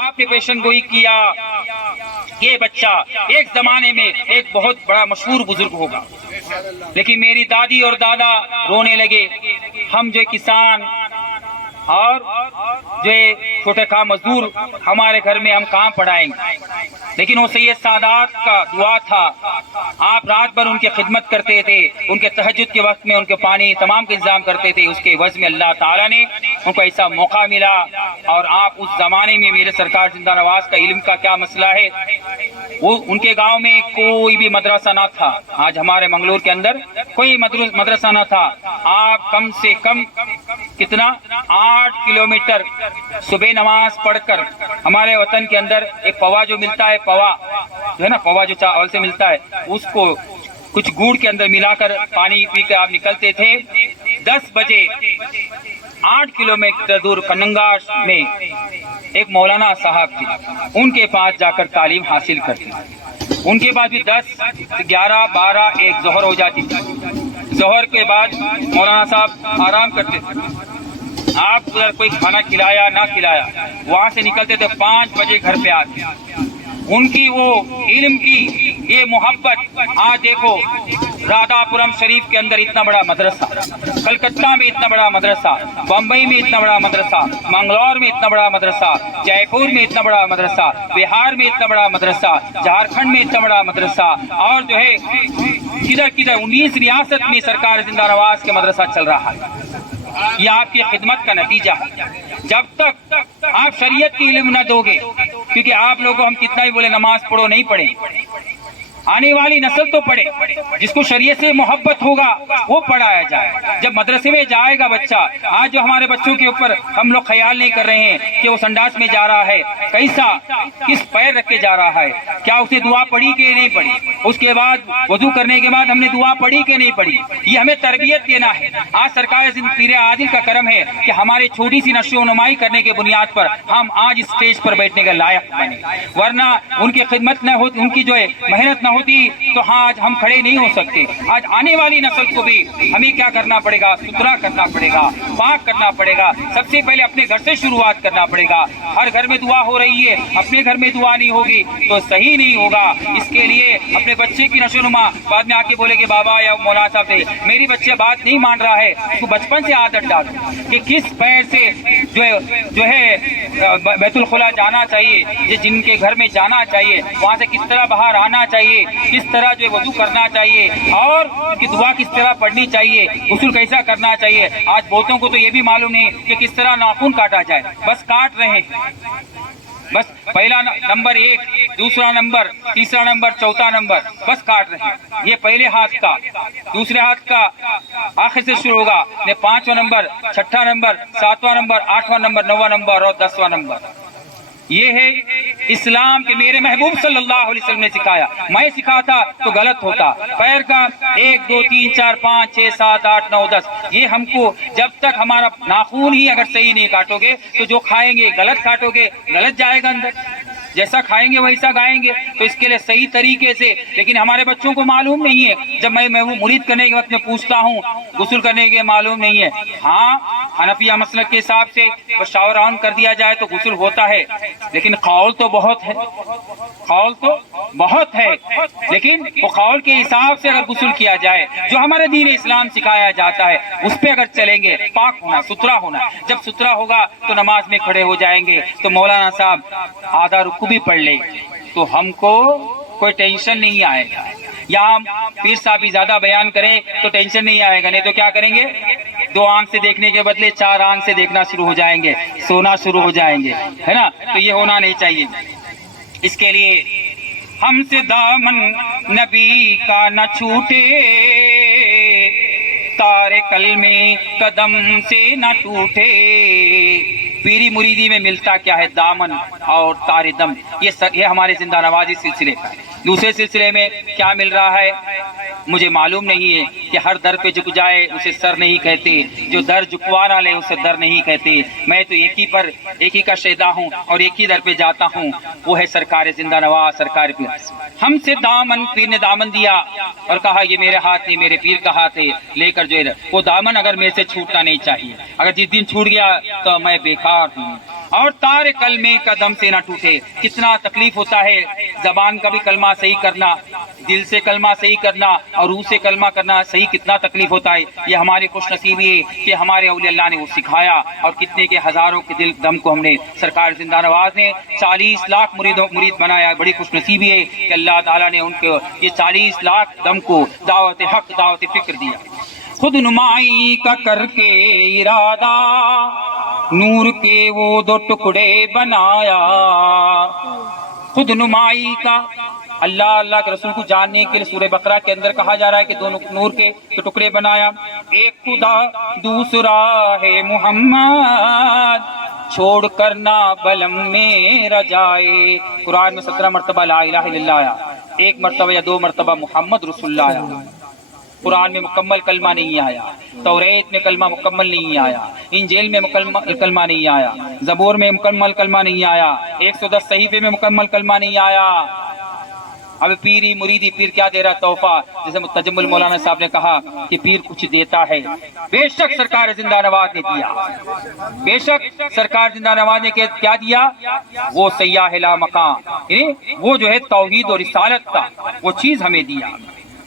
آپ نے پیشن گوئی کیا یہ بچہ ایک زمانے میں ایک بہت بڑا مشہور بزرگ ہوگا، لیکن میری دادی اور دادا رونے لگے، ہم جو کسان اور جو چھوٹے کام مزدور ہمارے گھر میں ہم کہاں پڑھائیں گے؟ لیکن وہ سید سادات کا دعا تھا، آپ رات بھر ان کی خدمت کرتے تھے، ان کے تہجد کے وقت میں ان کے پانی تمام کے انتظام کرتے تھے، اس کے عوض میں اللہ تعالیٰ نے ان کو ایسا موقع ملا۔ اور آپ اس زمانے میں میرے سرکار زندہ نواز کا علم کا کیا مسئلہ ہے، وہ ان کے گاؤں میں کوئی بھی مدرسہ نہ تھا، آج ہمارے منگلور کے اندر کوئی مدرسہ نہ تھا، آپ کم سے کم کتنا 8 کلومیٹر صبح نماز پڑھ کر ہمارے وطن کے اندر ایک پوا جو ملتا ہے، پوا جو ہے نا، پوا جو چاول سے ملتا ہے، اس کو کچھ گوڑ کے اندر ملا کر پانی پی کے آپ نکلتے تھے۔ 10 بجے 8 کلومیٹر دور کننگاش میں ایک مولانا صاحب تھے، ان کے پاس جا کر تعلیم حاصل کرتے، ان کے بعد بھی 10 11 12 1 ظہر ہو جاتی تھی، ظہر کے بعد مولانا صاحب آرام کرتے تھے، آپ اگر کوئی کھانا کھلایا نہ کھلایا وہاں سے نکلتے تھے، 5 بجے گھر پہ آتے۔ ان کی وہ علم کی یہ محبت، آج دیکھو رادھا پورم شریف کے اندر اتنا بڑا مدرسہ، کلکتہ میں اتنا بڑا مدرسہ، بمبئی میں اتنا بڑا مدرسہ، منگلور میں اتنا بڑا مدرسہ، جے پور میں اتنا بڑا مدرسہ، بہار میں اتنا بڑا مدرسہ، جھارکھنڈ میں اتنا بڑا مدرسہ، اور جو ہے کدھر کدھر 19 ریاست میں سرکار زندہ نواز کے مدرسہ چل رہا ہے۔ یہ آپ کی خدمت کا نتیجہ ہے۔ جب تک آپ شریعت کی علم نہ دو گے، کیونکہ آپ لوگوں ہم کتنا ہی بولے نماز پڑھو نہیں پڑھیں، آنے والی نسل تو پڑھے، جس کو شریعت سے محبت ہوگا وہ پڑھایا جائے۔ جب مدرسے میں جائے گا بچہ، آج جو ہمارے بچوں کے اوپر ہم لوگ خیال نہیں کر رہے ہیں کہ وہ سنڈاس میں جا رہا ہے کیسا، کس پیر رکھ کے جا رہا ہے، کیا اس نے دعا پڑھی کہ نہیں پڑھی، اس کے بعد وضو کرنے کے بعد ہم نے دعا پڑھی کہ نہیں پڑھی، یہ ہمیں تربیت دینا ہے۔ آج سرکار پیر عادل کا کرم ہے کہ ہمارے چھوٹی سی نشو و نمائی کرنے کے بنیاد پر ہم آج اسٹیج پر بیٹھنے کے لائق بنے، ورنہ ان کی خدمت نہ ہوتی، ان کی جو ہے محنت نہ ہوتی تو آج ہم کھڑے نہیں ہو سکتے۔ آج آنے والی نسل کو بھی ہمیں کیا کرنا پڑے گا، ستھرا کرنا پڑے گا، پاک کرنا پڑے گا، سب سے پہلے اپنے گھر سے شروعات کرنا پڑے گا۔ ہر گھر میں دعا ہو رہی ہے، اپنے گھر میں دعا نہیں ہوگی تو صحیح نہیں ہوگا۔ اس کے لیے اپنے بچے کی نشو و نما، بعد میں آ کے بولے کہ بابا یا مولانا صاحب سے میری بچہ بات نہیں مان رہا ہے، اس کو بچپن سے عادت ڈالو کہ کس پیر سے جو ہے بیت الخلا جانا چاہیے، جن کے گھر میں جانا چاہیے، وہاں سے کس طرح باہر آنا چاہیے، کس طرح جو وضو کرنا چاہیے، اور کی دعا کس طرح پڑھنی چاہیے، غسل کیسا کرنا چاہیے۔ آج بہتوں کو تو یہ بھی معلوم نہیں کہ کس طرح ناخن کاٹا جائے، بس کاٹ رہے ہیں، بس پہلا نمبر 1، دوسرا نمبر، تیسرا نمبر، چوتھا نمبر، بس کاٹ رہے ہیں۔ یہ پہلے ہاتھ کا، دوسرے ہاتھ کا آخر سے شروع ہوگا، یہ 5واں نمبر، 6واں نمبر، 7واں نمبر، 8واں نمبر، 9واں نمبر اور 10واں نمبر۔ یہ ہے اسلام کے میرے محبوب صلی اللہ علیہ وسلم نے سکھایا، میں سکھاتا تو غلط ہوتا۔ پیر کا 1 2 3 4 5 6 7 8 9 10، یہ ہم کو جب تک ہمارا ناخون ہی اگر صحیح نہیں کاٹو گے تو جو کھائیں گے غلط کاٹو گے، غلط جائے گا اندر، جیسا کھائیں گے ویسا گائیں گے۔ تو اس کے لیے صحیح طریقے سے، لیکن ہمارے بچوں کو معلوم نہیں ہے۔ جب میں مرید کرنے کے وقت میں پوچھتا ہوں، غسل کرنے کے معلوم نہیں ہے، ہاں حنفیہ مسلک کے حساب سے شاور آن کر دیا جائے تو غسل ہوتا ہے، لیکن قول تو بہت ہے، قول تو بہت ہے، لیکن وہ قول کے حساب سے اگر غسل کیا جائے جو ہمارے دین اسلام سکھایا جاتا ہے اس پہ اگر چلیں گے، پاک ہونا، ستھرا ہونا، جب ستھرا ہوگا تو نماز میں کھڑے ہو جائیں گے۔ تو مولانا صاحب آدھا رکوع بھی پڑھ لے تو ہم کو کوئی ٹینشن نہیں آئے گا، یا ہم پیر صاحب بھی زیادہ بیان کریں تو ٹینشن نہیں آئے گا، نہیں تو کیا کریں گے، 2 آنکھ سے دیکھنے کے بدلے 4 آنکھ سے دیکھنا شروع ہو جائیں گے، سونا شروع ہو جائیں گے، ہے نا؟ تو یہ ہونا نہیں چاہیے۔ اس کے لیے ہم سے دامن نبی کا نہ چھوٹے، تارے کلمے قدم سے نہ ٹوٹے۔ پیری مریدی میں ملتا کیا ہے، دامن اور تارے دم، یہ ہمارے زندہ نوازی سلسلے کا ہے۔ دوسرے سلسلے میں کیا مل رہا ہے مجھے معلوم نہیں ہے، کہ ہر در پہ جھک جائے اسے سر نہیں کہتے، جو در جھکوا نہ لے اسے در نہیں کہتے۔ میں تو ایک ہی کا شیدا ہوں اور ایک ہی در پہ جاتا ہوں، وہ ہے سرکار زندہ نواز، سرکار پیر۔ ہم سے دامن، پیر نے دامن دیا اور کہا یہ میرے ہاتھ نہیں، میرے پیر کا ہاتھ ہے، لے کر جو ہے وہ دامن اگر میرے سے چھوٹنا نہیں چاہیے، اگر جس دن چھوٹ گیا تو میں بیکار ہوں، اور تارے کلمے کا دم سے نہ ٹوٹے. کتنا تکلیف ہوتا ہے زبان کا بھی کلمہ صحیح کرنا, دل سے کلمہ صحیح کرنا اور روح سے کلمہ کرنا صحیح, کتنا تکلیف ہوتا ہے. یہ ہماری خوش نصیبی ہے کہ ہمارے اولیاء اللہ نے وہ سکھایا, اور کتنے کے ہزاروں کے دل دم کو ہم نے سرکار زندہ نواز نے 40 لاکھ مرید بنایا. بڑی خوش نصیبی ہے کہ اللہ تعالیٰ نے ان کو یہ 40 لاکھ دم کو دعوت حق دعوت فکر دیا. خود نمائی کا کر کے ارادہ نور کے وہ 2 ٹکڑے بنایا. خود نمائی کا اللہ کے رسول کو جاننے کے لیے سورہ بقرہ کے اندر کہا جا رہا ہے کہ 2 نور کے 2 ٹکڑے بنایا. ایک خدا دوسرا ہے محمد, چھوڑ کر نہ بلم میرا جائے. قرآن میں 17 مرتبہ لا الہ الا اللہ آیا, 1 مرتبہ یا 2 مرتبہ محمد رسول اللہ آیا. قرآن میں مکمل کلمہ نہیں آیا, توریت میں کلمہ مکمل نہیں آیا, انجیل میں مکمل کلمہ نہیں آیا, زبور میں مکمل کلمہ نہیں آیا, 110 صحیفے میں مکمل کلمہ نہیں آیا. اب پیری مریدی, پیر کیا دے رہا تحفہ, جیسے تجمل مولانا صاحب نے کہا کہ پیر کچھ دیتا ہے. بے شک سرکار زندہ نواز نے دیا, بے شک سرکار زندہ نواز نے کیا دیا, وہ سیاح لا مقام, یعنی وہ جو ہے توحید اور رسالت کا وہ چیز ہمیں دیا.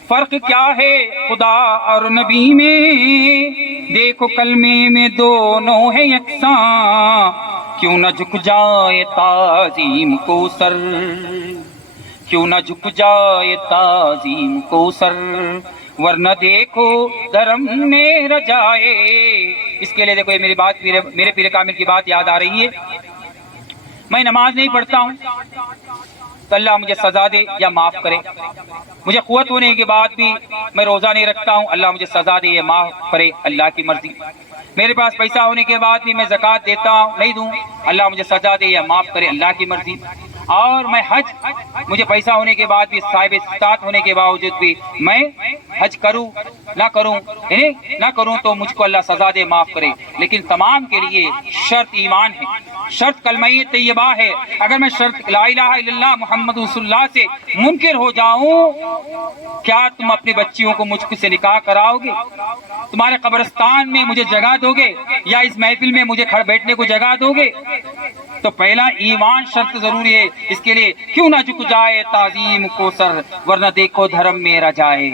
فرق کیا ہے خدا اور نبی میں, دیکھو کلمے میں دونوں ہے یکساں, کیوں نہ جھک جائے تعظیم کو سر, کیوں نہ جھک جائے تعظیم کو سر, ورنہ دیکھو دھرم میں رجائے. اس کے لیے دیکھو یہ میری بات, میرے پیر کامل کی بات یاد آ رہی ہے. میں نماز نہیں پڑھتا ہوں تو اللہ مجھے سزا دے یا معاف کرے. مجھے قوت ہونے کے بعد بھی میں روزہ نہیں رکھتا ہوں, اللہ مجھے سزا دے یا معاف کرے, اللہ کی مرضی. میرے پاس پیسہ ہونے کے بعد بھی میں زکوٰۃ دیتا ہوں, نہیں دوں, اللہ مجھے سزا دے یا معاف کرے, اللہ کی مرضی. اور میں حج, مجھے پیسہ ہونے کے بعد بھی, صاحب استطاعت ہونے کے باوجود بھی میں حج کروں نہ کروں, نہ کروں تو مجھ کو اللہ سزا دے معاف کرے. لیکن تمام کے لیے شرط ایمان ہے, شرط کلمہ طیبہ ہے. اگر میں شرط لا الہ الا اللہ محمد رسول اللہ سے منکر ہو جاؤں, کیا تم اپنی بچیوں کو مجھ سے نکاح کراؤ گے؟ تمہارے قبرستان میں مجھے جگہ دو گے یا اس محفل میں مجھے بیٹھنے کو جگہ دو گے؟ تو پہلا ایمان شرط ضروری ہے. اس کے لیے کیوں نہ جھک جائے تعظیم کو سر, ورنہ دیکھو دھرم میرا جائے.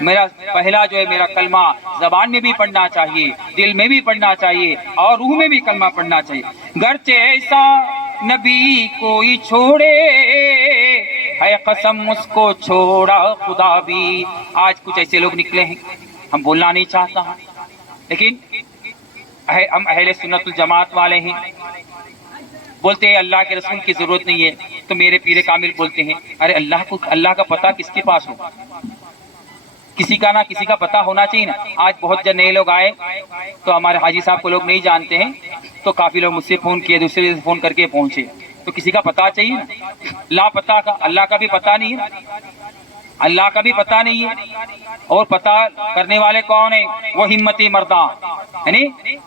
میرا پہلا جو ہے میرا کلمہ زبان میں بھی پڑھنا چاہیے, دل میں بھی پڑھنا چاہیے, اور روح میں بھی کلمہ پڑھنا چاہیے. گرچہ ایسا نبی کوئی چھوڑے, ہے قسم اس کو چھوڑا خدا بھی. آج کچھ ایسے لوگ نکلے ہیں, ہم بولنا نہیں چاہتا ہوں, لیکن ہم اہل سنت الجماعت والے ہیں, بولتے ہیں اللہ کے رسول کی ضرورت نہیں ہے. تو میرے پیر کامل بولتے ہیں ارے اللہ کا پتہ کس کے پاس ہو, کسی کا نہ کسی کا پتہ ہونا چاہیے نا. آج بہت نئے لوگ آئے تو ہمارے حاجی صاحب کو لوگ نہیں جانتے ہیں, تو کافی لوگ مجھ سے فون کیے, دوسرے سے فون کر کے پہنچے. تو کسی کا پتہ چاہیے نا, لا پتہ کا اللہ کا بھی پتہ نہیں ہے, اللہ کا بھی پتہ نہیں ہے. اور پتہ کرنے والے کون ہیں؟ وہ ہمتی مرداں, یعنی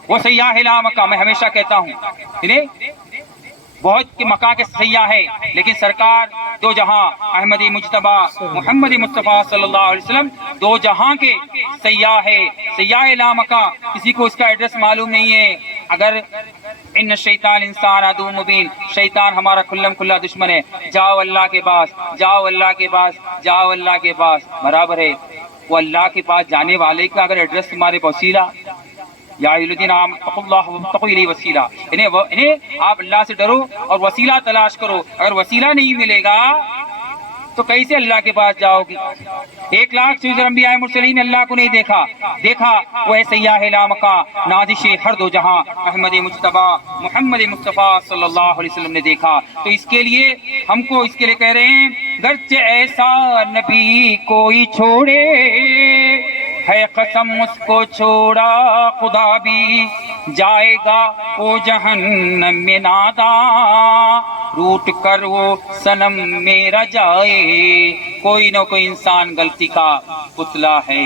وہ سیاح لا مکہ. میں ہمیشہ کہتا ہوں یعنی بہت کے مکہ کے سیاح ہے, لیکن سرکار دو جہاں احمدی مجتبی محمد مصطفیٰ صلی اللہ علیہ وسلم دو جہاں کے سیاح ہے, سیاح لا مکہ. کسی کو اس کا ایڈریس معلوم نہیں ہے. اگر ان شیطان انسان عدو مبین, شیطان ہمارا کھلم کھلا دشمن ہے. جاؤ اللہ کے پاس, جاؤ اللہ کے پاس, جاؤ اللہ کے پاس, برابر ہے. وہ اللہ کے پاس جانے والے کا اگر ایڈریس تمہارے وسیلہ, یا الذین آمنوا اللہ وابتغوا الیہ وسیلہ, انہیں آپ اللہ سے ڈرو اور وسیلہ تلاش کرو. اگر وسیلہ نہیں ملے گا تو کیسے اللہ کے پاس جاؤ گے؟ 1 لاکھ سے زیادہ انبیاء مرسلین نے اللہ کو نہیں دیکھا وہ ہے سیاح لا مکہ, نازش ہر دو جہاں احمد مجتبی محمد مصطفیٰ صلی اللہ علیہ وسلم نے دیکھا. تو اس کے لیے ہم کو اس کے لیے کہہ رہے ہیں گرچہ ایسا نبی کوئی چھوڑے, ہے قسم اس کو چھوڑا خدا بھی. جائے گا وہ جہنم میں ناداں, روٹ کر وہ صنم میرا جائے. کوئی نہ کوئی انسان غلطی کا پتلا ہے,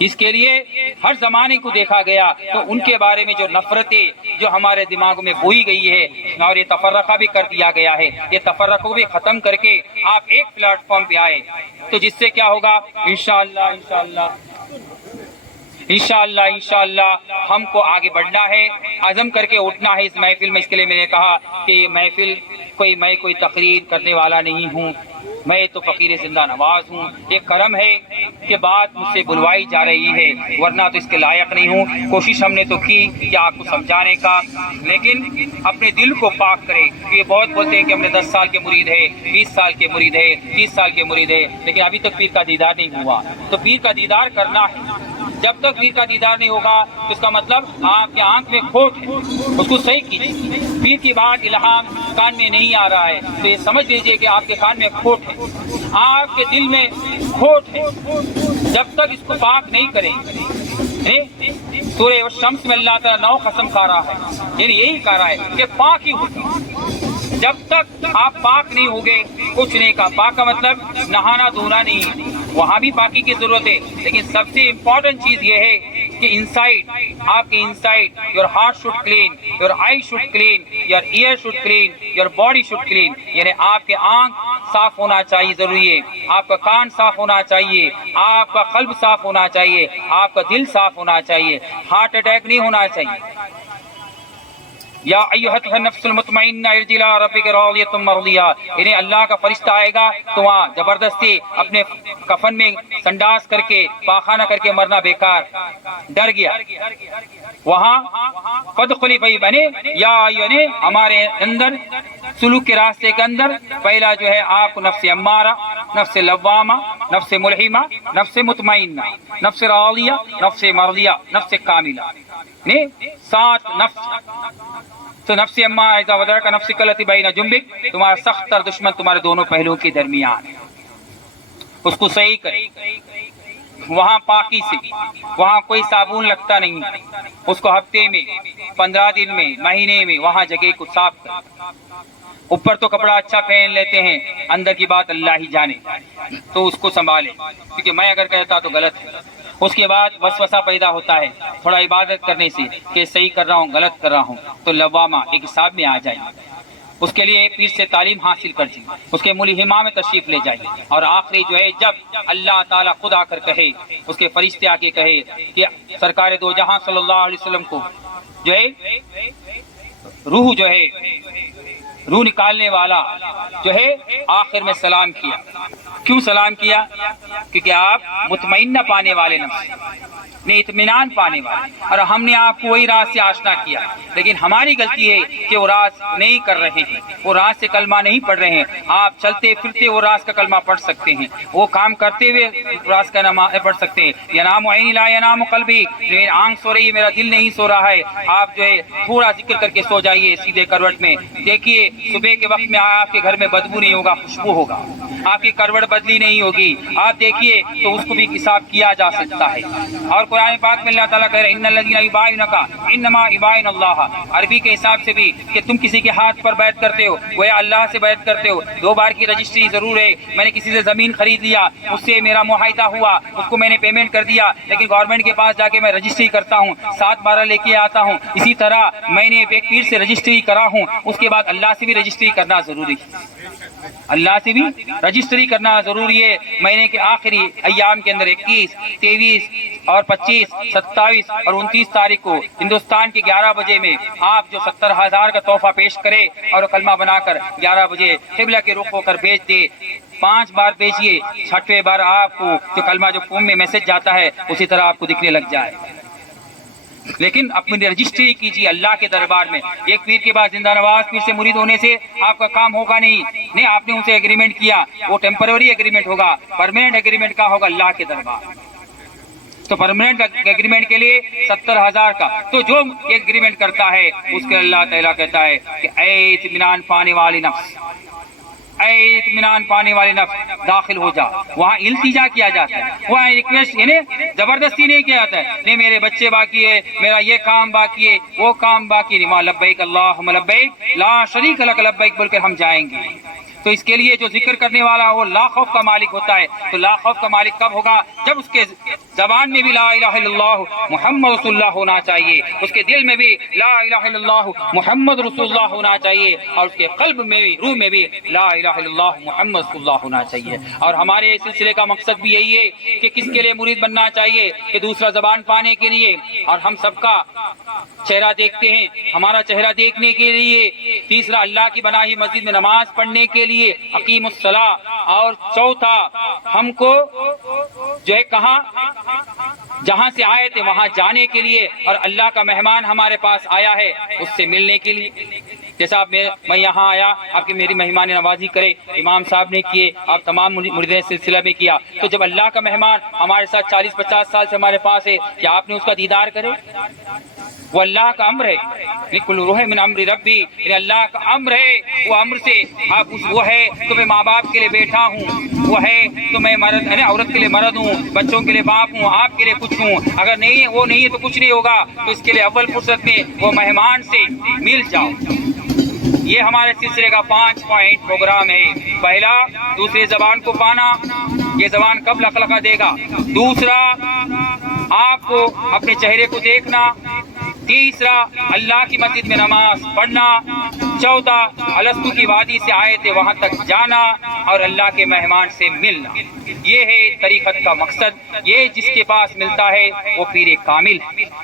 اس کے لیے ہر زمانے کو دیکھا گیا تو ان کے بارے میں جو نفرتیں جو ہمارے دماغ میں بوئی گئی ہے اور یہ تفرقہ بھی کر دیا گیا ہے، یہ تفرقہ بھی ختم کر کے آپ ایک پلیٹ فارم پہ آئے تو جس سے کیا ہوگا انشاءاللہ ہم کو آگے بڑھنا ہے، عزم کر کے اٹھنا ہے اس محفل میں۔ اس کے لیے میں نے کہا کہ یہ محفل میں کوئی تقریر کرنے والا نہیں ہوں، میں تو فقیر زندہ نواز ہوں۔ یہ کرم ہے کہ بات مجھ سے بلوائی جا رہی ہے، ورنہ تو اس کے لائق نہیں ہوں۔ کوشش ہم نے تو کی کہ آپ کو سمجھانے کا، لیکن اپنے دل کو پاک کرے۔ یہ بہت بولتے ہیں کہ ہم نے 10 سال کے مرید ہے، 20 سال کے مرید ہے، 30 سال کے مرید ہے، لیکن ابھی تک پیر کا دیدار نہیں ہوا۔ تو پیر کا دیدار کرنا ہے، جب تک پیر کا دیدار نہیں ہوگا تو اس کا مطلب آپ کے آنکھ میں کھوٹ ہے، اس کو صحیح کیجیے۔ پیر کی بات الہام کان میں نہیں آ رہا ہے تو یہ سمجھ لیجیے کہ آپ کے کان میں کھوٹ ہے، آپ کے دل میں کھوٹ ہے۔ جب تک اس کو پاک نہیں کریں گے، سورہ الشمس میں اللہ تعالیٰ 9 قسم کھا رہا ہے، یعنی یہی کہہ رہا ہے کہ پاک ہی ہوگا۔ جب تک آپ پاک نہیں ہوگے کچھ نہیں کا۔ پاک کا مطلب نہانا دھونا نہیں، وہاں بھی پاکی کی ضرورت ہے، لیکن سب سے امپورٹنٹ چیز یہ ہے کہ انسائڈ، آپ کے inside, your heart should clean, your eye should clean, your ear should clean, your body should clean, یعنی آپ کے آنکھ صاف ہونا چاہیے، ضروری ہے، آپ کا کان صاف ہونا چاہیے، آپ کا قلب صاف ہونا چاہیے، آپ کا دل صاف ہونا چاہیے، ہارٹ اٹیک نہیں ہونا چاہیے۔ یا ایھا النفس المطمئنہ ارجعی الی ربک راضیۃ مرضیہ، یعنی اللہ کا فرشتہ آئے گا تو وہاں زبردستی اپنے کفن میں سنڈاس کر کے پاخانہ کر کے مرنا بیکار، ڈر گیا وہاں فادخلی فی بنے یا یعنی ہمارے اندر سلوک کے راستے کے اندر پہلا جو ہے آپ کو نفس امارہ، نفس لوامہ، نفس ملہمہ، نفس مطمئنہ، نفس راضیہ، نفس مرضیہ، نفس کاملہ، نے 7 نفس۔ تو نفس امارہ اذا ودرک نفسک التی بین جنبک، تمہارا سخت تر دشمن تمہارے دونوں پہلوؤں کے درمیان ہے، اس کو صحیح کرے۔ وہاں پاکی سے، وہاں کوئی صابن لگتا نہیں، اس کو ہفتے میں، 15 دن میں، مہینے میں وہاں جگہ کو صاف کرے۔ اوپر تو کپڑا اچھا پہن لیتے ہیں، اندر کی بات اللہ ہی جانے، تو اس کو سنبھالے، کیونکہ میں اگر کہتا تو غلط ہے۔ اس کے بعد وسوسہ پیدا ہوتا ہے تھوڑا عبادت کرنے سے کہ صحیح کر رہا ہوں غلط کر رہا ہوں، تو لوامہ ایک حساب میں آ جائے۔ اس کے لیے پیر سے تعلیم حاصل کرجیے، اس کے ملہمہ میں تشریف لے جائیے، اور آخری جو ہے جب اللہ تعالیٰ خود آ کر کہے، اس کے فرشتے آ کے کہے کہ سرکار دو جہاں صلی اللہ علیہ وسلم کو جو ہے روح جو ہے روح نکالنے والا جو ہے آخر میں سلام کیا۔ کیوں سلام کیا؟ کیونکہ آپ مطمئنہ پانے والے نفس نے، اطمینان پانے والے، اور ہم نے آپ کو وہی راز سے آشنا کیا، لیکن ہماری غلطی ہے کہ وہ راز نہیں کر رہے ہیں، وہ راز سے کلمہ نہیں پڑھ رہے ہیں۔ آپ چلتے پھرتے وہ راز کا کلمہ پڑھ سکتے ہیں، وہ کام کرتے ہوئے راز کا نماز پڑھ سکتے ہیں۔ ینام عینی لا ینام قلبی، میری آنکھ سو رہی ہے میرا دل نہیں سو رہا ہے۔ آپ جو ہے تھوڑا ذکر کر کے سو جائیے سیدھے کروٹ میں، دیکھیے صبح کے وقت میں آپ کے گھر میں بدبو نہیں ہوگا، خوشبو ہوگا، آپ کی کروٹ بدلی نہیں ہوگی، آپ دیکھیے تو اس کو بھی حساب کیا جا سکتا ہے۔ اور قرآن پاک میں اللہ تعالیٰ کہہ رہے ہیں ان الذین یبایعونک انما یبایعون اللہ، عربی کے حساب سے بھی کہ تم کسی کے ہاتھ پر بیعت کرتے ہو گویا اللہ سے بیعت کرتے ہو۔ 2 بار کی رجسٹری ضرور ہے، میں نے کسی سے زمین خرید لیا، اس سے میرا معاہدہ ہوا، اس کو میں نے پیمنٹ کر دیا، لیکن گورنمنٹ کے پاس جا کے میں رجسٹری کرتا ہوں، 7 بار لے کے آتا ہوں۔ اسی طرح میں نے ایک پیر سے رجسٹری کرا ہوں، اس کے بعد اللہ سے بھی رجسٹری کرنا ضروری ہے، اللہ سے بھی رجسٹری کرنا ضروری ہے۔ مہینے کے آخری ایام کے اندر 21، 23 اور 25، 27 اور 29 تاریخ کو ہندوستان کے 11 بجے میں آپ جو 70,000 کا تحفہ پیش کرے اور کلمہ بنا کر 11 بجے قبلہ کے رخ ہو کر بھیج دے، 5 بار بھیجیے، 6ویں بار آپ کو جو کلمہ جو فون میں میسج جاتا ہے اسی طرح آپ کو دکھنے لگ جائے۔ لیکن اپنی رجسٹری کیجیے اللہ کے دربار میں۔ ایک پیر کے بعد زندہ نواز پیر سے مرید ہونے سے آپ کا کام ہوگا نہیں، آپ نے ان سے ایگریمنٹ کیا، وہ ٹیمپرری ایگریمنٹ ہوگا، پرماننٹ ایگریمنٹ کا ہوگا اللہ کے دربار۔ تو پرماننٹ ایگریمنٹ کے لیے 70,000 کا، تو جو ایگریمنٹ کرتا ہے اس کے اللہ تعالیٰ کہتا ہے کہ اے اطمینان پانے والی نفس، اے اطمینان پانے والے نفس داخل ہو جا۔ وہاں التجا کیا جاتا ہے، وہاں ریکویسٹ یعنی زبردستی نہیں کیا جاتا ہے، نہیں میرے بچے باقی ہے، میرا یہ کام باقی ہے، وہ کام باقی نہیں، وہاں لبیک اللہم لبیک لا شریک لک لبیک بول کر ہم جائیں گے۔ تو اس کے لیے جو ذکر کرنے والا وہ لا خوف کا مالک ہوتا ہے. تو لا خوف کا مالک کب ہوگا؟ جب اس کے زبان میں بھی لا الہ الا اللہ محمد رسول اللہ ہونا چاہیے، اس کے دل میں بھی لا الہ الا اللہ محمد رسول اللہ ہونا چاہیے، اور اس کے قلب میں بھی، روح میں بھی لا الہ الا اللہ محمد رسول اللہ ہونا چاہیے. اور ہمارے اس سلسلے کا مقصد بھی یہی ہے کہ کس کے لیے مرید بننا چاہیے؟ کہ دوسرا زبان پانے کے لیے. اور ہم سب کا چہرہ دیکھتے ہیں، ہمارا چہرہ دیکھنے کے لیے. تیسرا اللہ کی بنائی مسجد میں نماز پڑھنے کے لیے اقیم الصلاۃ. اور چوتھا ہم کو جو ہے کہاں جہاں سے آئے تھے وہاں جانے کے لیے، اور اللہ کا مہمان ہمارے پاس آیا ہے اس سے ملنے کے لیے. جیسا میں یہاں آیا، آپ کی میری مہمان نوازی کرے، امام صاحب نے کیے، آپ تمام مریدین سلسلہ میں کیا. تو جب اللہ کا مہمان ہمارے ساتھ 40-50 سال سے ہمارے پاس ہے، کیا آپ نے اس کا دیدار کرے؟ وہ اللہ کا امر ہے، لکل روح من امر ربی، اللہ کا امر ہے. وہ امر سے آپ وہ ہے تو میں ماں باپ کے لیے بیٹھا ہوں، وہ ہے تو میں مرد عورت کے لیے مرد ہوں، بچوں کے لیے باپ ہوں، آپ کے لیے کچھ ہوں. اگر نہیں ہے، وہ نہیں ہے تو کچھ نہیں ہوگا. تو اس کے لیے اول فرصت میں وہ مہمان سے مل جاؤ. یہ ہمارے سلسلے کا 5 پوائنٹ پروگرام ہے. پہلا، دوسری زبان کو پانا، یہ زبان کب لقلقہ دے گا. دوسرا، آپ کو اپنے چہرے کو دیکھنا. تیسرا، اللہ کی مسجد میں نماز پڑھنا. چوتھا، الستو کی وادی سے آئے تھے وہاں تک جانا اور اللہ کے مہمان سے ملنا. یہ ہے طریقت کا مقصد. یہ جس کے پاس ملتا ہے وہ پیر کامل،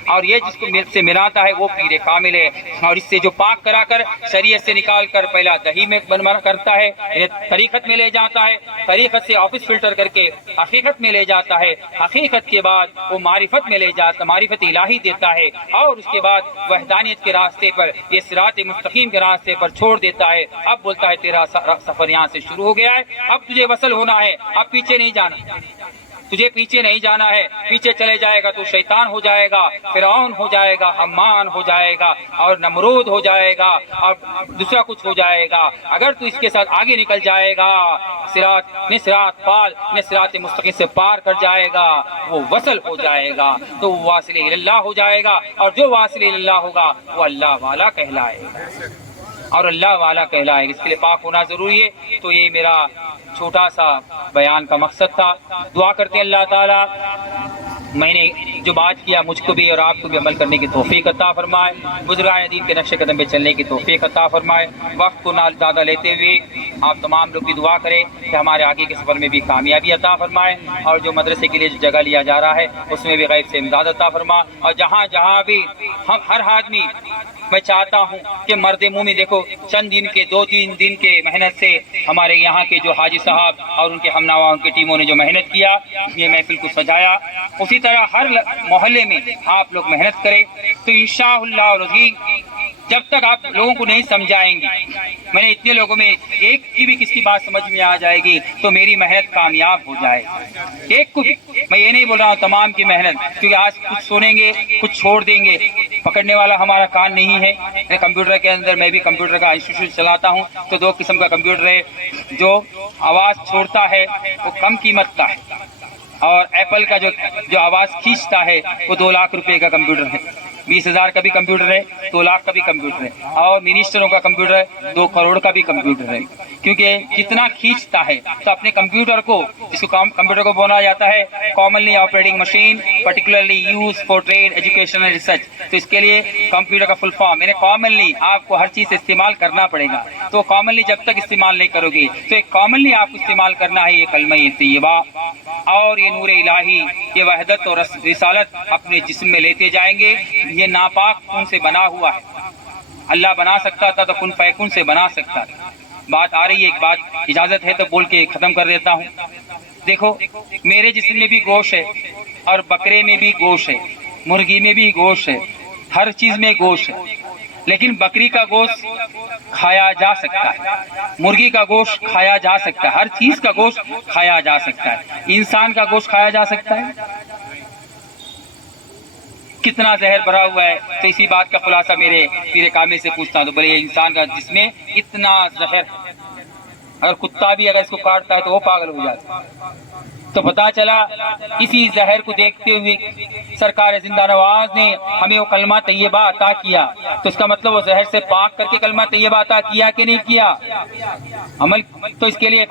اور یہ جس کو سے ملاتا ہے وہ پیر کامل ہے. اور اس سے جو پاک کرا کر شریعت سے نکال کر پہلا دہی میں بنوا کرتا ہے، طریقت میں لے جاتا ہے، طریقت سے آفس فلٹر کر کے حقیقت میں لے جاتا ہے، حقیقت کے بعد وہ معرفت میں لے جاتا، معرفت الہی دیتا ہے، اور اس کے بعد وحدانیت کے راستے پر، یہ صراط مستقیم کے راستے پر چھوڑ دیتا ہے. اب بولتا ہے تیرا سفر یہاں سے شروع ہو گیا ہے، اب تجھے وصل ہونا ہے، اب پیچھے نہیں جانا، تجھے پیچھے نہیں جانا ہے. پیچھے چلے جائے گا تو شیطان ہو جائے گا، فرعون ہو جائے گا، حمان ہو جائے گا، اور نمرود ہو جائے گا، اور دوسرا کچھ ہو جائے گا. اگر تو اس کے ساتھ آگے نکل جائے گا، صراط مستقیم سے پار کر جائے گا، وہ وصل ہو جائے گا، تو وہ واصل اللہ ہو جائے گا. اور جو واصل اللہ ہوگا وہ اللہ والا کہلائے گا، اور اللہ والا کہلائے گا. اس کے لیے پاک ہونا ضروری ہے. تو یہ میرا چھوٹا سا بیان کا مقصد تھا. دعا کرتے ہیں اللہ تعالیٰ میں نے جو بات کیا مجھ کو بھی اور آپ کو بھی عمل کرنے کی توفیق عطا فرمائے، بزرگان دین کے نقش قدم پہ چلنے کی توفیق عطا فرمائے. وقت کو نہ زیادہ لیتے ہوئے آپ تمام لوگ بھی دعا کریں کہ ہمارے آگے کے سفر میں بھی کامیابی عطا فرمائے، اور جو مدرسے کے لیے جو جگہ لیا جا رہا ہے اس میں بھی غیب سے امداد عطا فرما. اور جہاں جہاں بھی ہر آدمی، میں چاہتا ہوں کہ مرد مومن دیکھو، چند دن کے 2-3 دن کے محنت سے ہمارے یہاں کے جو حاجی صاحب اور ان کے ہم نوا ان کی ٹیموں نے جو محنت کیا، یہ محفل کو سجایا، اسی طرح ہر محلے میں آپ لوگ محنت کریں. تو انشاءاللہ العزیز جب تک آپ لوگوں کو نہیں سمجھائیں گے، میں نے اتنے لوگوں میں ایک کی بھی کس کی بات سمجھ میں آ جائے گی تو میری محنت کامیاب ہو جائے گی. ایک کو بھی، میں یہ نہیں بول رہا ہوں تمام کی محنت، کیونکہ آج کچھ سنیں گے کچھ چھوڑ دیں گے. پکڑنے والا ہمارا کان نہیں ہے. کمپیوٹر کے اندر میں بھی کمپیوٹر کا انسٹیٹیوٹ چلاتا ہوں، تو 2 قسم کا کمپیوٹر ہے. جو آواز چھوڑتا ہے وہ کم قیمت کا ہے، اور ایپل کا جو آواز کھینچتا ہے وہ 2 لاکھ روپے کا کمپیوٹر ہے. 20,000 کا بھی کمپیوٹر ہے، 2 لاکھ کا بھی کمپیوٹر ہے، اور منسٹروں کا کمپیوٹر ہے 2 کروڑ کا بھی کمپیوٹر ہے. کیونکہ جتنا کھینچتا ہے تو اپنے کمپیوٹر کو، جس کو کمپیوٹر کو بولا جاتا ہے commonly operating machine particularly use for trade education and research. تو اس کے لیے کمپیوٹر کا فل فارم یعنی کامنلی آپ کو ہر چیز استعمال کرنا پڑے گا. تو کامنلی جب تک استعمال نہیں کرو گے تو ایک کامنلی آپ کو استعمال کرنا ہے یہ کلمہ طیبہ اور یہ نور الہی، یہ وحدت اور رسالت اپنے جسم میں لیتے جائیں گے. یہ ناپاک خون سے بنا ہوا ہے. اللہ بنا سکتا تھا تو کن فیکن سے بنا سکتا تھا. بات آ رہی ہے، ایک بات اجازت ہے تو بول کے ختم کر دیتا ہوں. دیکھو، میرے جسم میں بھی گوشت ہے، اور بکرے میں بھی گوشت ہے، مرغی میں بھی گوشت ہے، ہر چیز میں گوشت ہے. لیکن بکری کا گوشت کھایا جا سکتا ہے، مرغی کا گوشت کھایا جا سکتا ہے، ہر چیز کا گوشت کھایا جا سکتا ہے. انسان کا گوشت کھایا جا سکتا ہے؟ کتنا زہر بھرا ہوا ہے. تو اسی بات کا خلاصہ میرے پیر کامل سے پوچھتا ہوں، تو بولے انسان کا جسم میں اتنا زہر، اگر کتا بھی اگر اس کو کاٹتا ہے تو وہ پاگل ہو جاتا ہے. تو پتا چلا اسی زہر کو دیکھتے ہوئے سرکار زندہ نواز نے ہمیں وہ کلمہ طیبہ عطا کیا، تو اس کا مطلب وہ زہر سے پاک کر کے کلمہ طیبہ عطا کیا کہ نہیں کیا؟ عمل تو اس کے لیے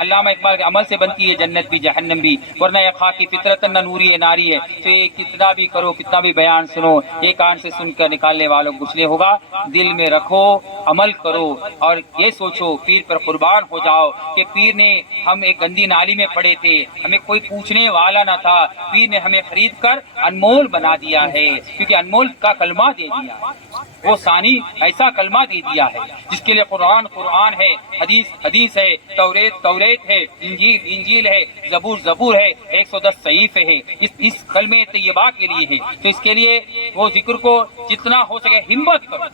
علامہ اقبال کے عمل سے بنتی ہے جنت بھی جہنم بھی، ورنہ یہ خاکی فطرت نہ نوری ہے ناری ہے۔ تو یہ کتنا بھی کرو، کتنا بھی بیان سنو، یہ کان سے سن کر نکالنے والوں کو کچھ نہیں ہوگا۔ دل میں رکھو، عمل کرو، اور یہ سوچو پیر پر قربان ہو جاؤ کہ پیر نے ہم ایک گندی نالی میں پڑے تھے، ہمیں کوئی پوچھنے والا نہ تھا، پیر نے ہمیں خرید کر انمول بنا دیا ہے، کیونکہ انمول کا کلمہ دے دیا ہے، وہ ثانی ایسا کلمہ دے دیا ہے جس کے لیے قرآن قرآن ہے، حدیث حدیث ہے، توریت توریت ہے، انجیل انجیل ہے، زبور زبور ہے، 110 صحیفے ہے، اس کلمے طیبہ کے لیے ہے۔ تو اس کے لیے وہ ذکر کو جتنا ہو سکے ہمت کرو،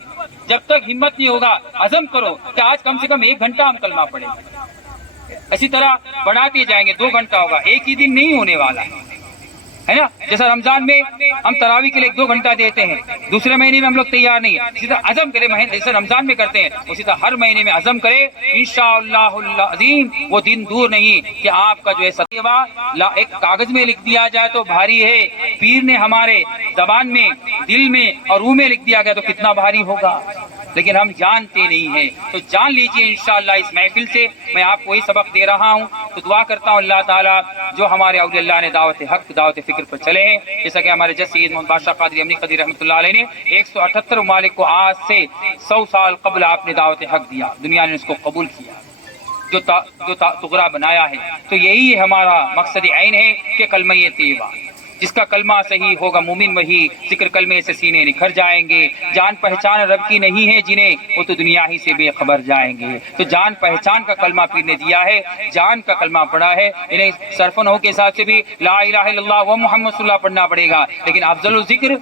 جب تک ہمت نہیں ہوگا عزم کرو کہ آج کم سے کم 1 گھنٹہ ہم کلمہ پڑھیں، اسی طرح بڑھاتے جائیں گے، 2 گھنٹہ ہوگا، ایک ہی دن نہیں ہونے والا ہے نا۔ جیسا رمضان میں ہم تراویح کے لیے 1-2 گھنٹہ دیتے ہیں، دوسرے مہینے میں ہم لوگ تیار نہیں ہیں، اسی طرح عزم کرے، جیسے رمضان میں کرتے ہیں اسی طرح ہر مہینے میں عزم کرے، انشاءاللہ العظیم وہ دن دور نہیں کہ آپ کا جو ہے ستیوا ایک کاغذ میں لکھ دیا جائے تو بھاری ہے، پیر نے ہمارے زبان میں، دل میں اور روح میں لکھ دیا گیا تو کتنا بھاری ہوگا، لیکن ہم جانتے نہیں ہیں۔ تو جان لیجئے انشاءاللہ اس محفل سے میں آپ کو وہی سبق دے رہا ہوں۔ تو دعا کرتا ہوں اللہ تعالیٰ جو ہمارے اولیاء اللہ نے دعوت حق دعوت فکر پر چلے ہیں، جیسا کہ ہمارے جج سید محمد بادشاہ قادری امنی قدیر رحمۃ اللہ علیہ نے 178 ممالک کو آج سے 100 سال قبل آپ نے دعوت حق دیا، دنیا نے اس کو قبول کیا، جو تغرا بنایا ہے۔ تو یہی ہمارا مقصد عین ہے کہ کلمہ طیبہ، جس کا کلمہ صحیح ہوگا مومن وہی ذکر کلمے سے سینے نکھر جائیں گے۔ جان پہچان رب کی نہیں ہے جنہیں، وہ تو دنیا ہی سے بے خبر جائیں گے۔ تو جان پہچان کا کلمہ پیر نے دیا ہے، جان کا کلمہ پڑھا ہے، انہیں صرف نحو کے حساب سے بھی لا الہ الا اللہ و محمد صلی اللہ پڑھنا پڑے گا، لیکن افضل الذکر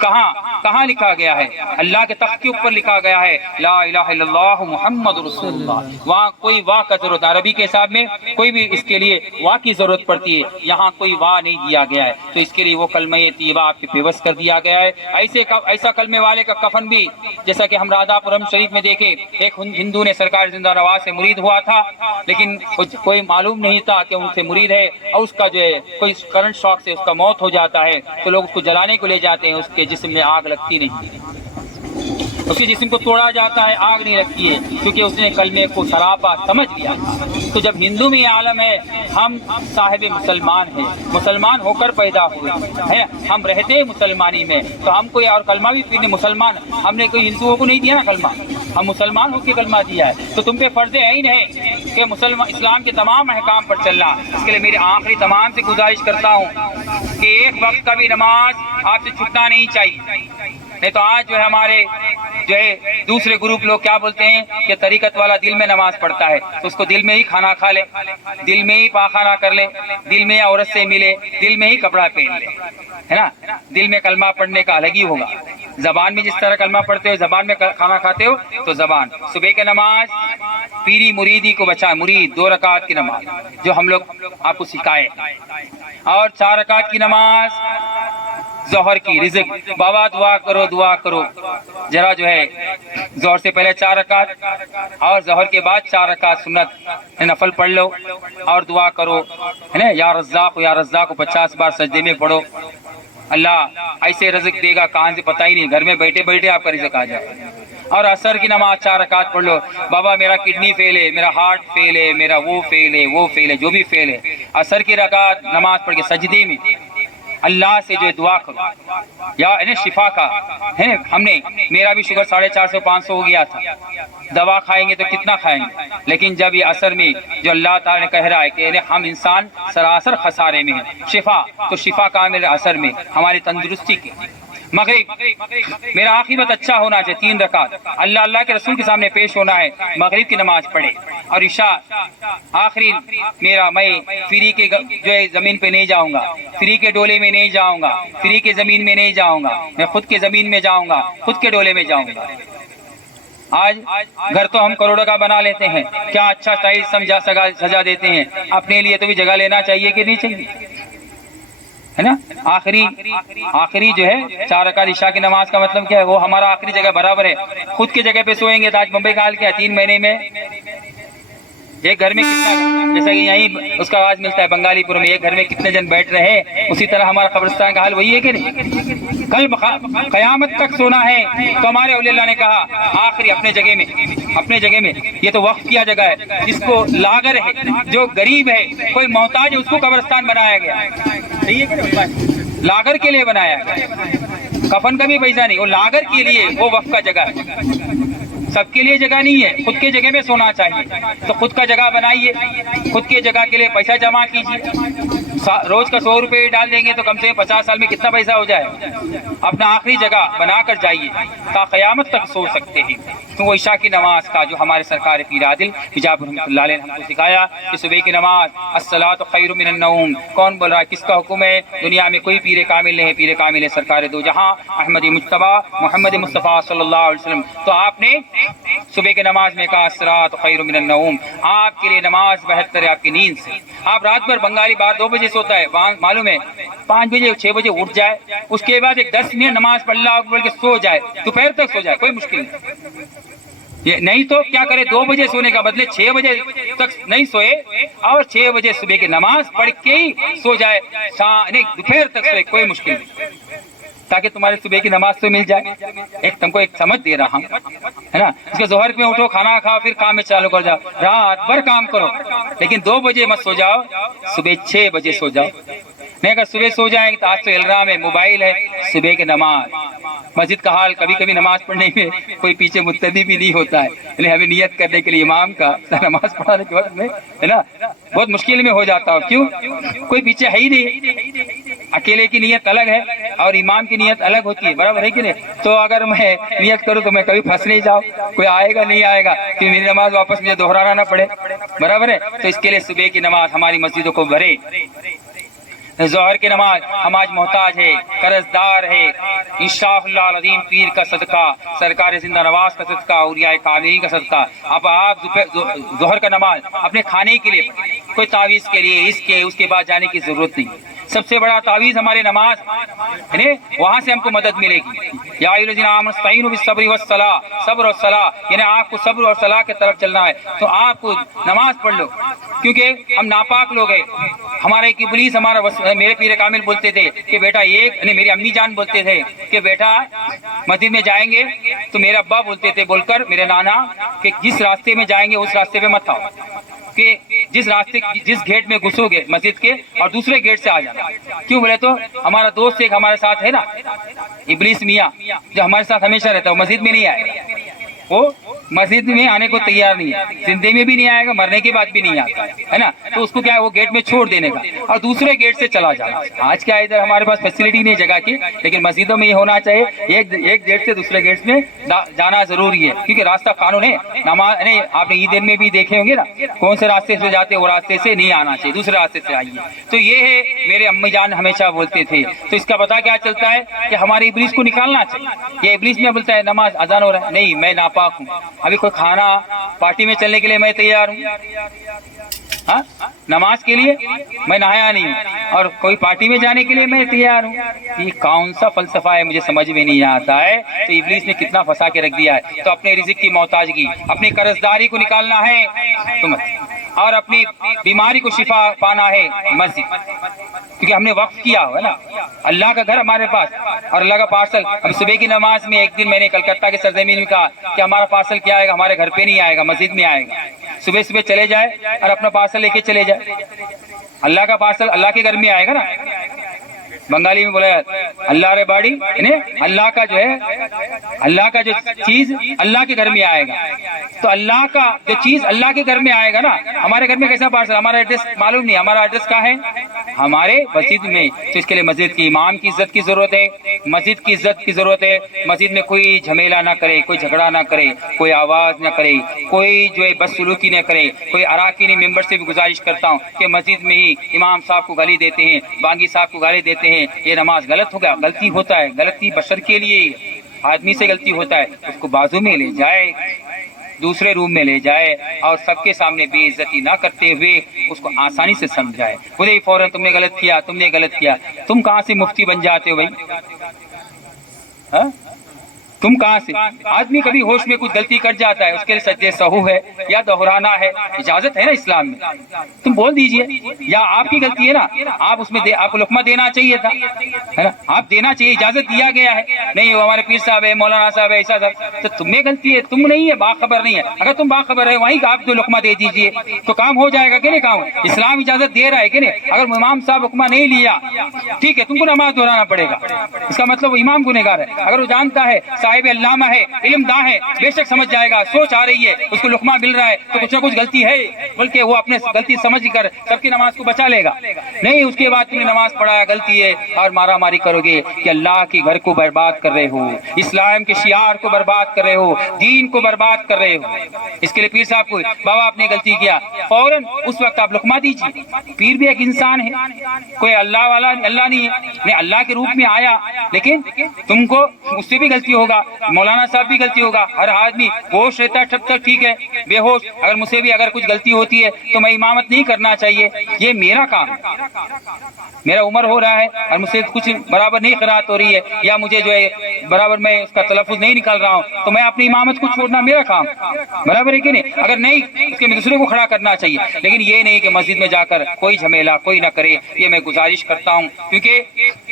کہاں لکھا گیا ہے؟ اللہ کے تخت کے اوپر لکھا گیا ہے لا الہ الا اللہ محمد رسول اللہ۔ وہاں کوئی واہ کا ضرورت، عربی کے حساب میں کوئی بھی اس کے لیے واہ کی ضرورت پڑتی ہے، یہاں کوئی واہ نہیں دیا گیا ہے، تو اس کے لیے وہ کلمہ طیبہ آپ کے پیوست کر دیا گیا ہے۔ ایسا کلمے والے کا کفن بھی، جیسا کہ ہم رادھا پورم شریف میں دیکھیں، ایک ہندو نے سرکار زندہ نواز سے مرید ہوا تھا، لیکن کوئی معلوم نہیں تھا کہ ان سے مرید ہے، اور اس کا جو ہے کوئی کرنٹ شاک سے اس کا موت ہو جاتا ہے، تو لوگ اس کو جلانے کو لے جاتے ہیں، اس کے جسم میں آگ لگتی نہیں، اس کے جسم کو توڑا جاتا ہے، آگ نہیں لگتی ہے، کیونکہ اس نے کلمے کو سراپا سمجھ لیا۔ تو جب ہندو میں یہ عالم ہے، ہم صاحب مسلمان ہیں، مسلمان ہو کر پیدا ہوئے ہیں، ہم رہتے ہیں مسلمانی میں، تو ہم کوئی اور کلمہ بھی پینے مسلمان، ہم نے کوئی ہندوؤں کو نہیں دیا نا کلمہ، ہم مسلمان ہو کے کلمہ دیا ہے، تو تم پہ فرض عین ہے کہ اسلام کے تمام احکام پر چلنا۔ اس کے لیے میری آخری تمام سے گزارش کرتا ہوں کہ ایک وقت کا بھی نماز آپ سے چھٹنا نہیں چاہیے، نہیں تو آج جو ہے ہمارے جو ہے دوسرے گروپ لوگ کیا بولتے ہیں کہ طریقت والا دل میں نماز پڑھتا ہے، تو اس کو دل میں ہی کھانا کھا لے، دل میں ہی پاخانہ کر لے، دل میں عورت سے ملے، دل میں ہی کپڑا پہن لے، ہے نا۔ دل میں کلمہ پڑھنے کا الگ ہی ہوگا، زبان میں جس طرح کلمہ پڑھتے ہو، زبان میں کھانا کھاتے ہو تو زبان۔ صبح کی نماز پیری مریدی کو بچائے، مرید 2 رکعت کی نماز جو ہم لوگ آپ کو سکھائے، اور 4 رکعت کی نماز ظہر کی رزق، بابا دعا کرو ذرا جو ہے ظہر سے پہلے 4 رکعت اور ظہر کے بعد 4 رکعت سنت نفل پڑھ لو اور دعا کرو، ہے نا، یا رزاق کو 50 بار سجدے میں پڑھو، اللہ ایسے رزق دے گا کہاں سے پتہ ہی نہیں، گھر میں بیٹھے بیٹھے آپ کا رزق آ جائے۔ اور عصر کی نماز 4 رکعت پڑھ لو، بابا میرا کڈنی فیل ہے، میرا ہارٹ فیل ہے، میرا وہ فیل ہے، جو بھی فیل ہے، عصر کی رکعت نماز پڑھ کے سجدے میں اللہ سے جو دعا کرو یا انہیں شفا کا ہے۔ ہم نے میرا بھی شوگر 450-500 ہو گیا تھا، دوا کھائیں گے تو کتنا کھائیں گے، لیکن جب یہ اثر میں جو اللہ تعالی نے کہہ رہا ہے کہ ہم انسان سراسر خسارے میں ہیں، شفا تو شفا کا میرے اثر میں ہماری تندرستی کے۔ مغرب میرا عاقبت اچھا ہونا چاہیے، 3 رکعت اللہ کے رسول کے سامنے پیش ہونا ہے، مغرب کی نماز پڑھے، اور عشاء آخری میں فری کے جو ہے زمین پہ نہیں جاؤں گا، فری کے ڈولے میں نہیں جاؤں گا، فری کے زمین میں نہیں جاؤں گا، میں خود کے زمین میں جاؤں گا، خود کے ڈولے میں جاؤں گا۔ آج گھر تو ہم کروڑوں کا بنا لیتے ہیں، کیا اچھا سٹائل سجا دیتے ہیں، اپنے لیے تو بھی جگہ لینا چاہیے کہ نہیں چاہیے، ہے نا۔ آخری جو ہے 4 رکعت عشاء کی نماز کا مطلب کیا ہے، وہ ہمارا آخری جگہ برابر ہے۔ خود کی جگہ پہ سوئیں گے تو آج بمبئی کا حال کیا ہے، 3 مہینے میں ایک گھر میں کتنا، جیسا کہ یہیں اس کا آواز ملتا ہے بنگالی پور میں، ایک گھر میں کتنے جن بیٹھ رہے ہیں، اسی طرح ہمارا قبرستان کا حال وہی ہے کہ نہیں؟ کل قیامت تک سونا ہے، تو ہمارے اولیاء اللہ نے کہا آخری اپنے جگہ میں یہ تو وقف کیا جگہ ہے، جس کو لاغر ہے، جو غریب ہے، کوئی محتاج ہے، اس کو قبرستان بنایا گیا، صحیح ہے کہ لاغر کے لیے بنایا گیا، کفن کا بھی پیسہ نہیں، وہ لاغر کے لیے وہ وقف کا جگہ ہے، سب کے لیے جگہ نہیں ہے، خود کے جگہ میں سونا چاہیے، تو خود کا جگہ بنائیے، خود کے جگہ کے لیے پیسہ جمع کیجیے، روز کا 100 روپے ڈال دیں گے تو کم سے کم 50 سال میں کتنا پیسہ ہو جائے، اپنا آخری جگہ بنا کر جائیے، تا قیامت تک سو سکتے ہیں۔ تو وہ عشاء کی نماز کا جو ہمارے سرکار پیر عادل حجاب رحمۃ اللہ علیہ نے ہم کو سکھایا کہ صبح کی نماز الصلاۃ خیر من النوم، کون بول رہا ہے، کس کا حکم ہے؟ دنیا میں کوئی پیر کامل نہیں ہے، پیر کامل ہے سرکار دو جہاں احمد مجتبیٰ محمد مصطفیٰ صلی اللہ علیہ وسلم۔ تو آپ نے صبح کی نماز میں کہا الصلاۃ خیر من النوم، آپ کے لیے نماز بہتر ہے آپ کی نیند سے۔ آپ رات بھر بنگالی بات 2 بجے سوتا ہے، معلوم ہے 5 بجے 6 بجے اٹھ جائے، اس کے بعد ایک 10 منٹ نماز پڑھ اللہ اکبر کے سو جائے، دوپہر تک سو جائے، کوئی مشکل نہیں، یہ نہیں تو کیا کرے، 2 بجے سونے کا بدلے 6 بجے تک نہیں سوئے اور 6 بجے صبح کی نماز پڑھ کے ہی سو جائے، نہیں دوپہر تک سوئے، کوئی مشکل نہیں، تاکہ تمہارے صبح کی نماز تو مل جائے۔ ایک تم کو ایک سمجھ دے رہا ہوں، ہے نا، اس کے ظہر میں اٹھو، کھانا کھاؤ، پھر کام میں چالو کر جاؤ، رات بھر کام کرو، لیکن 2 بجے مت سو جاؤ، صبح 6 بجے سو جاؤ۔ نہیں اگر صبح سو جائیں گے تو آج تو الرام ہے، موبائل ہے، صبح کی نماز، مسجد کا حال کبھی کبھی نماز پڑھنے میں کوئی پیچھے مقتدی بھی نہیں ہوتا ہے، یعنی ہمیں نیت کرنے کے لیے امام کا نماز پڑھانے کے وقت میں، ہے نا، بہت مشکل میں ہو جاتا ہو، کیوں؟ کوئی پیچھے ہے ہی نہیں، اکیلے کی نیت الگ ہے اور امام کی نیت الگ ہوتی ہے، برابر ہے کہ نہیں؟ تو اگر میں نیت کروں تو میں کبھی پھنس نہیں جاؤں، کوئی آئے گا نہیں آئے گا کہ میری نماز واپس مجھے دہرانا نہ پڑے، برابر ہے؟ تو اس کے لیے صبح کی نماز ہماری مسجدوں کو بھرے۔ ظہر کی نماز ہم آج محتاج ہے، قرض دار ہے، انشاءاللہ العظیم پیر کا صدقہ، سرکار زندہ نواز کا صدقہ، اولیاء کاملین کا صدقہ، اب آپ ظہر کا نماز اپنے کھانے کے لیے، کوئی تعویذ کے لیے اس کے بعد جانے کی ضرورت نہیں، سب سے بڑا تعویذ ہمارے نماز، یعنی وہاں سے ہم کو مدد ملے گی۔ یا ایھا الذین آمنوا استعینوا بالصبر والصلاۃ، صبر اور صلاۃ، یعنی آپ کو صبر اور صلاۃ کی طرف چلنا ہے تو آپ کو نماز پڑھ لو، کیونکہ ہم ناپاک لوگ ہیں، ہمارا ایک ابلیس میرے پیر کامل بولتے تھے کہ بیٹا یعنی میری امی جان بولتے تھے کہ بیٹا مسجد میں جائیں گے تو میرے ابا بولتے تھے بول کر، میرے نانا، کہ جس راستے میں جائیں گے اس راستے پہ مت آؤ، کہ جس گیٹ میں گھسو گے مسجد کے اور دوسرے گیٹ سے آ جانا، کیوں بولے تو ہمارا دوست ایک ہمارے ساتھ ہے نا، ابلیس میاں، جو ہمارے ساتھ ہمیشہ رہتا ہے، وہ مسجد میں نہیں آئے گا، وہ مسجد میں آنے کو تیار نہیں ہے، زندگی میں بھی نہیں آئے گا، مرنے کے بعد بھی نہیں آتا ہے نا، تو اس کو کیا ہے، وہ گیٹ میں چھوڑ دینے کا اور دوسرے گیٹ سے چلا جانا۔ آج کیا ادھر ہمارے پاس فیسلٹی نہیں جگہ کی، لیکن مسجدوں میں یہ ہونا چاہیے، ایک گیٹ سے دوسرے گیٹ میں جانا ضروری ہے، کیونکہ راستہ قانون ہے، نماز آپ نے عید میں بھی دیکھے ہوں گے نا، کون سے راستے سے جاتے، وہ راستے سے نہیں آنا چاہیے، دوسرے راستے سے آئیے۔ تو یہ ہے، میرے امی جان ہمیشہ بولتے تھے، تو اس کا پتہ کیا چلتا ہے کہ ہمارے ابلیس کو نکالنا چاہیے۔ یہ ابلیس میں بولتا ہے نماز اذان ہو رہا ہے، نہیں میں ناپاک ہوں، ابھی کوئی کھانا پارٹی میں چلنے کے لیے میں تیار ہوں، ہاں نماز کے لیے میں نہایا نہیں ہوں اور کوئی پارٹی میں جانے کے لیے میں تیار ہوں، یہ کون سا فلسفہ ہے، مجھے سمجھ میں نہیں آتا ہے۔ تو ابلیس نے کتنا پھنسا کے رکھ دیا ہے۔ تو اپنے رزق کی محتاجگی، اپنی قرض داری کو نکالنا ہے اور اپنی بیماری کو شفا پانا ہے مسجد، کیونکہ ہم نے وقف کیا ہوا ہے نا، اللہ کا گھر ہمارے پاس اور اللہ کا پارسل۔ ہم صبح کی نماز میں ایک دن میں نے کلکتہ کے سرزمین میں کہا کہ ہمارا پارسل کیا آئے گا، ہمارے گھر پہ نہیں آئے گا، مسجد میں آئے گا۔ صبح صبح چلے جائے اور اپنا پارسل لے کے چلے جائے، اللہ کا پارسل اللہ کے گھر میں آئے گا نا۔ بنگالی میں بولا اللہ رے باڑی، یعنی اللہ کا جو ہے، اللہ کا جو چیز اللہ کے گھر میں آئے گا، تو اللہ کا جو چیز اللہ کے گھر میں آئے گا نا، ہمارے گھر میں کیسا پارسل، ہمارا ایڈریس معلوم نہیں، ہمارا ایڈریس کہاں ہے، ہمارے مسجد میں۔ تو اس کے لیے مسجد کی امام کی عزت کی ضرورت ہے، مسجد کی عزت کی ضرورت ہے، مسجد میں کوئی جھمیلا نہ کرے، کوئی جھگڑا نہ کرے، کوئی آواز نہ کرے، کوئی جو ہے بدسلوکی نہ کرے۔ کوئی اراکینی ممبر سے بھی گزارش کرتا ہوں کہ مسجد میں ہی امام صاحب کو گالی دیتے ہیں، بانگی صاحب کو گالی دیتے ہیں، یہ نماز غلط ہوگا، غلطی ہوتا ہے، غلطی بشر کے لیے آدمی سے غلطی ہوتا ہے، اس کو بازو میں لے جائے، دوسرے روم میں لے جائے اور سب کے سامنے بے عزتی نہ کرتے ہوئے اس کو آسانی سے سمجھائے۔ بولے فوراً تم نے غلط کیا، تم نے غلط کیا، تم کہاں سے مفتی بن جاتے ہو بھائی؟ تم کہاں سے؟ آدمی کبھی ہوش میں کچھ غلطی کر جاتا ہے، اس کے لیے سجدے سہو ہے یا دہرانا ہے، اجازت ہے نا اسلام میں، تم بول دیجئے، یا آپ کی غلطی ہے نا، آپ اس میں آپ کو لقمہ دینا چاہیے تھا، ہے نا، آپ دینا چاہیے، اجازت دیا گیا ہے، نہیں وہ ہمارے پیر صاحب ہے، مولانا صاحب ہے، ایسا صاحب، تو تمہیں غلطی ہے، تم نہیں ہے، باخبر نہیں ہے، اگر تم باخبر ہے وہیں آپ جو لقمہ دے دیجئے تو کام ہو جائے گا کہ نہیں؟ کام اسلام اجازت دے رہا ہے کہ نہیں؟ اگر امام صاحب لقمہ نہیں لیا، ٹھیک ہے، تم کو نماز دہرانا پڑے گا، اس کا مطلب وہ امام گنہگار ہے، اگر وہ جانتا ہے صاحب علامہ ہے، علم داں ہے، بے شک سمجھ جائے گا، سوچ آ رہی ہے، اس کو لقمہ مل رہا ہے تو کچھ نہ کچھ غلطی ہے، بلکہ وہ اپنے غلطی سمجھ کر سب کی نماز کو بچا لے گا، نہیں اس کے بعد تم نے نماز پڑھا غلطی ہے اور مارا ماری کرو گے کہ اللہ کے گھر کو برباد کر رہے ہو، اسلام کے شعار کو برباد کر رہے ہو، دین کو برباد کر رہے ہو۔ اس کے لیے پیر صاحب کو بابا آپ نے غلطی کیا، فوراً اس وقت آپ لقمہ دیجیے، پیر بھی ایک انسان ہے، کوئی اللہ والا اللہ نہیں ہے، اللہ کے روپ میں آیا، لیکن تم کو اس سے بھی غلطی ہوگا، مولانا صاحب بھی غلطی ہوگا، ہر آدمی ہوش رہتا ہے تب تک ٹھیک ہے، بے ہوش اگر مجھ سے بھی اگر کچھ غلطی ہوتی ہے تو میں امامت نہیں کرنا چاہیے، یہ میرا کام ہے، میرا عمر ہو رہا ہے اور مجھ سے کچھ برابر نہیں قرات ہو رہی ہے یا مجھے جو ہے برابر میں اس کا تلفظ نہیں نکال رہا ہوں تو میں اپنی امامت کو چھوڑنا میرا کام، برابر ہے کہ نہیں؟ اگر نہیں اس کے دوسرے کو کھڑا کرنا چاہیے، لیکن یہ نہیں کہ مسجد میں جا کر کوئی جھمیلا کوئی نہ کرے، یہ میں گزارش کرتا ہوں، کیونکہ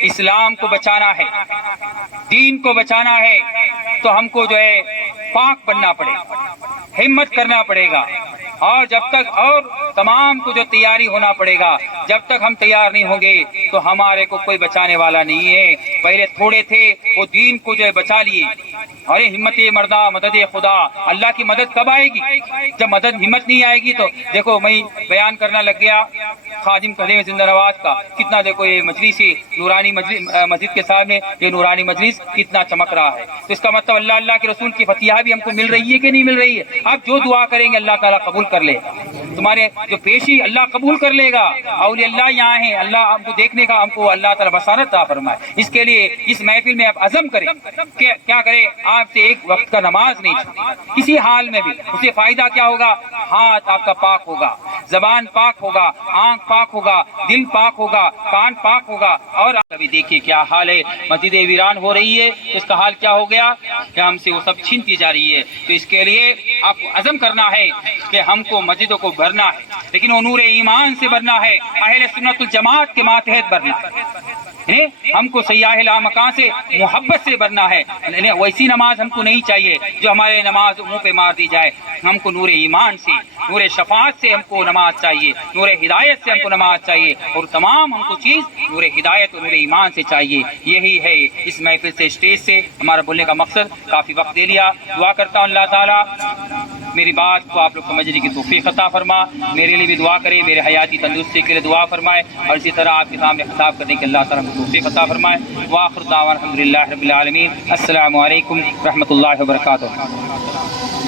اسلام کو بچانا ہے، دین کو بچانا ہے تو ہم کو جو ہے پاک بننا پڑے گا، ہمت کرنا پڑے گا، اور جب تک اور تمام کو جو تیاری ہونا پڑے گا، جب تک ہم تیار نہیں ہوں گے تو ہمارے کو کوئی بچانے والا نہیں ہے۔ پہلے تھوڑے تھے وہ دین کو جو ہے بچا لیے، ارے ہمت مردہ مدد خدا، اللہ کی مدد کب آئے گی؟ جب مدد ہمت نہیں آئے گی تو دیکھو میں بیان کرنا لگ گیا خادم خدیم زندہ نواز کا، کتنا دیکھو یہ مجلس نورانی مسجد کے سامنے یہ نورانی مجلس کتنا چمک رہا ہے، تو اس کا مطلب اللہ اللہ کے رسول کی فتح بھی ہم کو مل رہی ہے کہ نہیں مل رہی ہے؟ آپ جو دعا کریں گے اللہ تعالیٰ قبول کر لے گا، تمہارے جو پیشی اللہ قبول کر لے گا، اولیاء اللہ یہاں ہیں، اللہ ہم کو دیکھنے کا ہم کو اللہ تعالیٰ بصارت عطا فرمائے، اس کے لیے اس محفل میں آپ عزم کریں کہ کیا کریں، آپ سے ایک وقت کا نماز نہیں چھوٹے کسی حال میں بھی، اس سے فائدہ کیا ہوگا؟ ہاتھ آپ کا پاک ہوگا، زبان پاک ہوگا، آنکھ پاک ہوگا، دل پاک ہوگا، کان پاک ہوگا، اور ابھی دیکھیے کیا حال ہے، مسجد ویران ہو رہی ہے، تو اس کا حال کیا ہو گیا کہ ہم سے وہ سب چھینتی جا رہی ہے، تو اس کے لیے آپ کو عزم کرنا ہے کہ ہم کو مسجدوں کو بھرنا ہے، لیکن وہ نور ایمان سے بھرنا ہے، اہل سنت الجماعت کے ماتحت بھرنا ہے، ہم کو سیاح لامکان سے محبت سے بھرنا ہے، ویسی نماز ہم کو نہیں چاہیے جو ہمارے نماز منہ پہ مار دی جائے، ہم کو نور ایمان سے، نور شفاعت سے ہم کو نماز چاہیے، نور ہدایت سے ہم کو نماز چاہیے، اور تمام ہم کو چیز نور ہدایت اور نور ایمان سے چاہیے، یہی ہے اس محفل سے اسٹیج سے ہمارا بولنے کا مقصد، کافی وقت دے لیا، دعا کرتا ہوں اللہ تعالیٰ میری بات کو آپ لوگ سمجھنے کی توفیق عطا فرما، میرے لیے بھی دعا کرے، میرے حیاتی تندرستی کے لیے دعا فرمائے، اور اسی طرح آپ کے سامنے خطاب کرنے کے اللہ تعالیٰ کو توفیق عطا فرمائے، وآخر دعوانا الحمدللہ رب العالمین، السلام علیکم رحمۃ اللہ وبرکاتہ۔